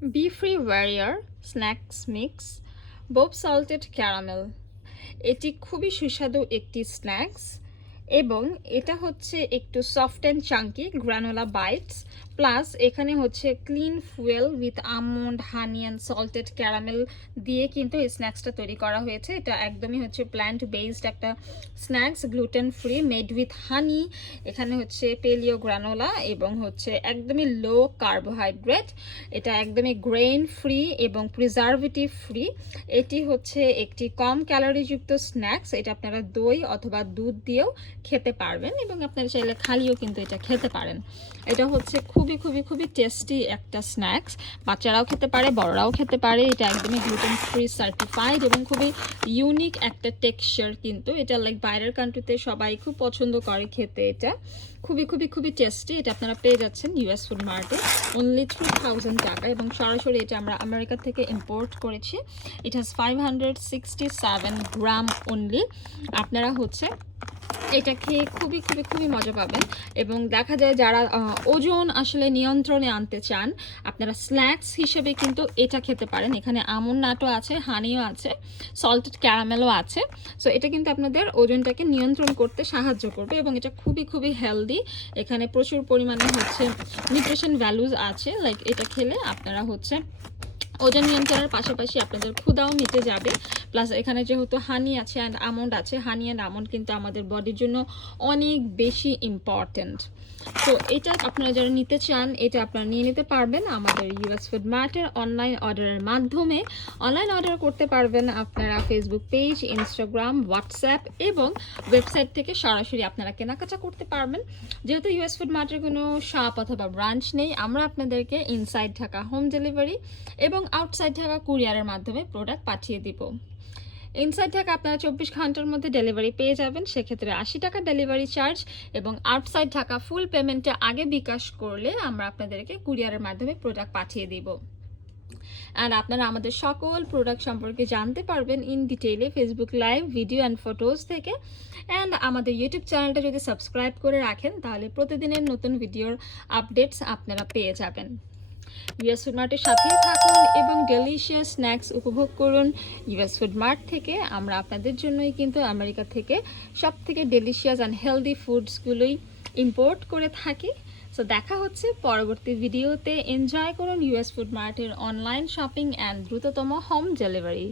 Bee Free Warrior snacks mix বোব salted caramel. এটি খুবই সুস্বাদু একটি স্ন্যাক্স এবং এটা হচ্ছে একটু soft and chunky granola bites, plus এখানে হচ্ছে clean fuel with almond, honey and salted caramel দিয়ে কিন্তু এই স্ন্যাক্সটা তৈরি করা হয়েছে। এটা একদমই হচ্ছে প্ল্যান্ট বেসড একটা snacks, gluten free, made with হানি। এখানে হচ্ছে পেলিও গ্রানোলা এবং হচ্ছে একদমই লো কার্বোহাইড্রেট। এটা একদমই গ্রেইন ফ্রি এবং প্রিজারভেটিভ ফ্রি। এটি হচ্ছে একটি কম ক্যালোরিযুক্ত স্ন্যাক্স। এটা আপনারা দই অথবা দুধ দিয়েও খেতে পারবেন এবং আপনারা চাইলে খালিও কিন্তু এটা খেতে পারেন। এটা হচ্ছে খুবই খুবই খুবই টেস্টি একটা স্ন্যাক্স, বাচ্চারাও খেতে পারে, বড়রাও খেতে পারে। এটা একদমই গ্লুটেন ফ্রি সার্টিফাইড এবং খুবই ইউনিক একটা টেক্সচার। কিন্তু এটা লাইক বাইরের কান্ট্রিতে সবাই খুব পছন্দ করে খেতে। এটা খুবই খুবই খুবই টেস্টি। এটা আপনারা পেয়ে যাচ্ছেন ইউএস ফুড মার্টে অনলি 3000 টাকা এবং সরাসরি এটা আমরা আমেরিকা থেকে ইম্পোর্ট করেছি। It has 567 gram only. আপনারা হচ্ছে এটা খেয়ে খুবই খুবই খুবই মজা পাবেন এবং দেখা যায় যারা ওজন আসলে নিয়ন্ত্রণে আনতে চান, আপনারা স্ন্যাক্স হিসেবে কিন্তু এটা খেতে পারেন। এখানে আমন্ড নাটও আছে, হানিও আছে, সল্টেড ক্যারামেলও আছে। সো এটা কিন্তু আপনাদের ওজনটাকে নিয়ন্ত্রণ করতে সাহায্য করবে এবং এটা খুবই খুবই হেলদি। এখানে প্রচুর পরিমাণে হচ্ছে নিউট্রিশন ভ্যালুজ আছে। লাইক এটা খেলে আপনারা হচ্ছে ওজন নিয়ন্ত্রণের পাশাপাশি আপনাদের ক্ষুধাও মিটে যাবে। প্লাস এখানে যেহেতু হানি আছে অ্যান্ড আমন্ড আছে, হানি অ্যান্ড আমন্ড কিন্তু আমাদের বডির জন্য অনেক বেশি ইম্পর্ট্যান্ট। তো এটা আপনারা যারা নিতে চান, এটা আপনারা নিয়ে নিতে পারবেন আমাদের ইউএস ফুড মার্টের অনলাইন অর্ডারের মাধ্যমে। অনলাইন অর্ডার করতে পারবেন আপনারা ফেসবুক পেজ, ইনস্টাগ্রাম, হোয়াটসঅ্যাপ এবং ওয়েবসাইট থেকে সরাসরি আপনারা কেনাকাটা করতে পারবেন। যেহেতু ইউএস ফুড মার্টের কোনো শপ অথবা ব্রাঞ্চ নেই, আমরা আপনাদেরকে ইনসাইড ঢাকা হোম ডেলিভারি এবং আউটসাইড ঢাকা কুরিয়ারের মাধ্যমে প্রোডাক্ট পাঠিয়ে দিব। ইনসাইড ঢাকা আপনারা 24 ঘন্টার মধ্যে ডেলিভারি পেয়ে যাবেন, সেক্ষেত্রে 80 টাকা ডেলিভারি চার্জ, এবং আউটসাইড ঢাকা ফুল পেমেন্টে আগে বিকাশ করলে আমরা আপনাদেরকে কুরিয়ারের মাধ্যমে প্রোডাক্ট পাঠিয়ে দিব। অ্যান্ড আপনারা আমাদের সকল প্রোডাক্ট সম্পর্কে জানতে পারবেন ইন ডিটেইলে Facebook live, video and photos থেকে। অ্যান্ড আমাদের ইউটিউব চ্যানেলটা যদি সাবস্ক্রাইব করে রাখেন তাহলে প্রতিদিনের নতুন ভিডিওর আপডেটস আপনারা পেয়ে যাবেন। ইউএস ফুড মার্টের সাথেই থাকুন এবং ডেলিশিয়াস স্ন্যাক্স উপভোগ করুন ইউএস ফুড মার্ট থেকে। আমরা আপনাদের জন্যই কিন্তু আমেরিকা থেকে সব থেকে ডেলিশিয়াস অ্যান্ড হেলদি ফুডসগুলোই ইম্পোর্ট করে থাকি। সো দেখা হচ্ছে পরবর্তী ভিডিওতে। এনজয় করুন ইউএস ফুড মার্টের অনলাইন শপিং অ্যান্ড দ্রুততম হোম ডেলিভারি।